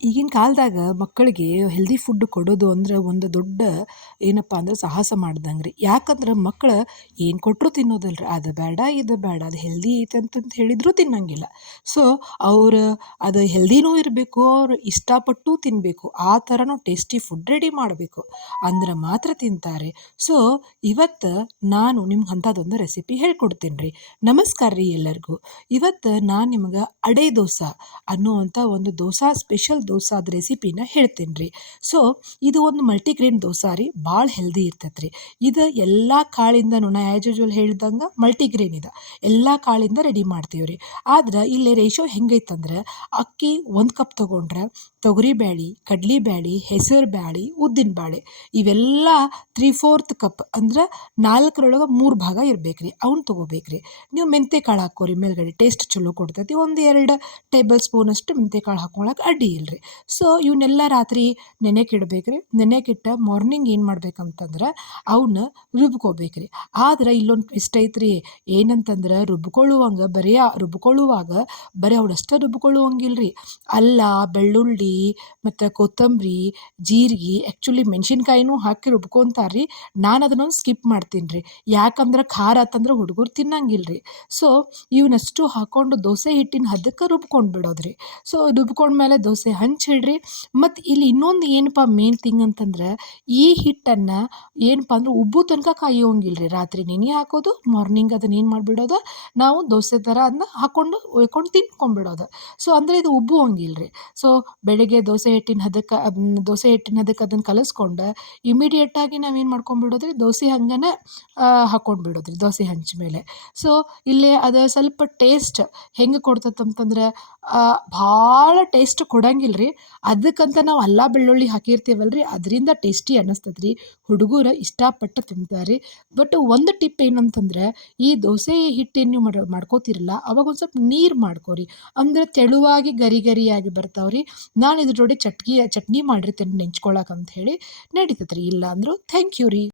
ಈಗಿನ ಕಾಲದಾಗ ಮಕ್ಕಳಿಗೆ ಹೆಲ್ದಿ ಫುಡ್ ಕೊಡೋದು ಅಂದ್ರೆ ಒಂದು ದೊಡ್ಡ ಏನಪ್ಪ ಅಂದ್ರೆ ಸಾಹಸ ಮಾಡ್ದಂಗೆ ರೀ. ಯಾಕಂದ್ರೆ ಮಕ್ಳು ಏನು ಕೊಟ್ಟರು ತಿನ್ನೋದಿಲ್ಲ ರೀ. ಅದು ಬೇಡ ಇದು ಬೇಡ, ಅದು ಹೆಲ್ದಿ ಐತೆ ಅಂತಂತ ಹೇಳಿದರೂ ತಿನ್ನಂಗಿಲ್ಲ. ಸೊ ಅವ್ರು ಅದು ಹೆಲ್ದಿನೂ ಇರಬೇಕು, ಅವ್ರು ಇಷ್ಟಪಟ್ಟು ತಿನ್ನಬೇಕು, ಆ ಥರನೂ ಟೇಸ್ಟಿ ಫುಡ್ ರೆಡಿ ಮಾಡಬೇಕು ಅಂದ್ರೆ ಮಾತ್ರ ತಿಂತಾರೆ. ಸೊ ಇವತ್ತು ನಾನು ನಿಮ್ಗೆ ಅಂಥದ್ದೊಂದು ರೆಸಿಪಿ ಹೇಳ್ಕೊಡ್ತೀನಿ ರೀ. ನಮಸ್ಕಾರ ರೀ ಎಲ್ಲರಿಗೂ. ಇವತ್ತು ನಾನು ನಿಮ್ಗೆ ಅಡೆ ದೋಸೆ ಅನ್ನುವಂಥ ಒಂದು ಸ್ಪೆಷಲ್ ದೋಸಾದ ರೆಸಿಪಿನ ಹೇಳ್ತೀನಿ ರೀ. ಸೊ ಇದು ಒಂದು ಮಲ್ಟಿಗ್ರೇನ್ ದೋಸೆ ರೀ, ಭಾಳ ಹೆಲ್ದಿ ಇರ್ತೈತೆ ರೀ. ಇದು ಎಲ್ಲ ಕಾಳಿಂದನೂ ನಾ ಆ್ಯಸ್ ಯೂಶ್ವಲ್ ಹೇಳ್ದಂಗೆ ಮಲ್ಟಿಗ್ರೇನ್ ಇದೆ, ಎಲ್ಲ ಕಾಳಿಂದ ರೆಡಿ ಮಾಡ್ತೀವಿ ರೀ. ಆದ್ರೆ ಇಲ್ಲಿ ರೇಷೋ ಹೆಂಗೈತಂದ್ರೆ, ಅಕ್ಕಿ 1 ಕಪ್ ತೊಗೊಂಡ್ರೆ ತೊಗರಿ ಬ್ಯಾಳೆ, ಕಡ್ಲಿ ಬ್ಯಾಳೆ, ಹೆಸರು ಬ್ಯಾಳೆ, ಉದ್ದಿನ ಬೇಳೆ ಇವೆಲ್ಲ 3/4 ಕಪ್ ಅಂದ್ರೆ 4ರೊಳಗೆ 3 ಭಾಗ ಇರ್ಬೇಕು ರೀ, ಅವ್ನು ತೊಗೋಬೇಕು ರೀ. ನೀವು ಮೆಂತ್ಯ ಕಾಳು ಹಾಕೋರಿ ಮೇಲ್ಗಡೆ, ಟೇಸ್ಟ್ ಚಲೋ ಕೊಡ್ತೈತಿ. ಒಂದು 2 ಟೇಬಲ್ ಸ್ಪೂನಷ್ಟು ಮೆಂತ್ಯ ಕಾಳು ಹಾಕೊಳಕ್ಕೆ ಅಡ್ಡಿ ಇಲ್ರಿ. ಸೊ ಇವನ್ನೆಲ್ಲ ರಾತ್ರಿ ನೆನೆಕಿಡ್ಬೇಕು ರೀ. ನೆನೆಕಿಟ್ಟ ಮಾರ್ನಿಂಗ್ ಏನು ಮಾಡ್ಬೇಕಂತಂದ್ರೆ ಅವನ್ನ ರುಬ್ಕೋಬೇಕು ರೀ. ಆದ್ರೆ ಇಲ್ಲೊಂದು ಟ್ವಿಸ್ಟ್ ಐತ್ರಿ. ಏನಂತಂದ್ರೆ ರುಬ್ಕೊಳ್ಳುವಾಗ ಬರೀ ಅವನಷ್ಟೇ ರುಬ್ಕೊಳ್ಳುವಂಗಿಲ್ರಿ. ಅಲ್ಲ, ಬೆಳ್ಳುಳ್ಳಿ ಮತ್ತು ಕೊತ್ತಂಬರಿ, ಜೀರಿಗೆ, ಆ್ಯಕ್ಚುಲಿ ಮೆಣಸಿನ್ಕಾಯಿನೂ ಹಾಕಿ ರುಬ್ಕೊತಾರ್ರಿ. ನಾನು ಅದನ್ನೊಂದು ಸ್ಕಿಪ್ ಮಾಡ್ತೀನಿ ರೀ. ಯಾಕಂದ್ರೆ ಖಾರ ಆತಂದ್ರೆ ಹುಡುಗರು ತಿನ್ನಂಗಿಲ್ರಿ. ಸೊ ಇವನ್ನಷ್ಟು ಹಾಕ್ಕೊಂಡು ದೋಸೆ ಹಿಟ್ಟಿನ ಹದಕ್ಕೆ ರುಬ್ಕೊಂಡು ಬಿಡೋದ್ರಿ. ಸೊ ರುಬ್ಕೊಂಡ್ಮೇಲೆ ದೋಸೆ ಹಂಚಿಡ್ರಿ. ಮತ್ತು ಇಲ್ಲಿ ಇನ್ನೊಂದು ಏನಪ್ಪ ಮೇನ್ ಥಿಂಗ್ ಅಂತಂದ್ರೆ, ಈ ಹಿಟ್ಟನ್ನು ಏನಪ್ಪ ಅಂದ್ರೆ ಉಬ್ಬು ತನಕ ಕಾಯೋಂಗಿಲ್ರಿ. ರಾತ್ರಿ ನೆನೆ ಹಾಕೋದು, ಮಾರ್ನಿಂಗ್ ಅದನ್ನ ಏನು ಮಾಡಿಬಿಡೋದು, ನಾವು ದೋಸೆ ಥರ ಅದನ್ನ ಹಾಕ್ಕೊಂಡು ಒಯ್ಕೊಂಡು ತಿನ್ಕೊಂಬಿಡೋದು. ಸೊ ಅಂದರೆ ಇದು ಉಬ್ಬುವಂಗಿಲ್ರಿ. ಸೊ ಬೆಳಗ್ಗೆ ದೋಸೆ ಹಿಟ್ಟಿನ ಹದಕ್ಕೆ ಅದನ್ನು ಕಲಸ್ಕೊಂಡು ಇಮಿಡಿಯೇಟಾಗಿ ನಾವೇನು ಮಾಡ್ಕೊಂಬಿಡೋದ್ರಿ, ದೋಸೆ ಹಂಗನೆ ಹಾಕ್ಕೊಂಡು ಬಿಡೋದ್ರಿ ದೋಸೆ ಹಂಚ ಮೇಲೆ. ಸೊ ಇಲ್ಲಿ ಅದು ಸ್ವಲ್ಪ ಟೇಸ್ಟ್ ಹೆಂಗೆ ಕೊಡ್ತೈತಂತಂದ್ರೆ, ಭಾಳ ಟೇಸ್ಟ್ ಕೊಡಂಗಿಲ್ಲ ರೀ. ಅದಕ್ಕಂತ ನಾವು ಅಲ್ಲ ಬೆಳ್ಳುಳ್ಳಿ ಹಾಕಿರ್ತೀವಲ್ರಿ, ಅದರಿಂದ ಟೇಸ್ಟಿ ಅನ್ನಿಸ್ತದೆ ರೀ. ಹುಡುಗರು ಇಷ್ಟಪಟ್ಟು ತಿಂತಾರೆ. ಬಟ್ ಒಂದು ಟಿಪ್ ಏನಂತಂದ್ರೆ, ಈ ದೋಸೆ ಹಿಟ್ಟೇನು ನೀವು ಮಾಡ್ಕೋತಿರಲ್ಲ, ಅವಾಗ ಒಂದು ಸ್ವಲ್ಪ ನೀರು ಮಾಡ್ಕೊರಿ. ಅಂದ್ರೆ ತೆಳುವಾಗಿ ಗರಿ ಗರಿಯಾಗಿ ಬರ್ತಾವ್ರಿ. ನಾನು ಇದ್ರ ಜೋಡಿ ಚಟ್ನಿ ಮಾಡಿರ್ತೇನೆ ನೆಂಚ್ಕೊಳಕ್ಕೆ ಅಂತ ಹೇಳಿ, ನಡೀತೈತೆ ರೀ. ಇಲ್ಲ ಅಂದರೂ ಥ್ಯಾಂಕ್ ಯು ರೀ.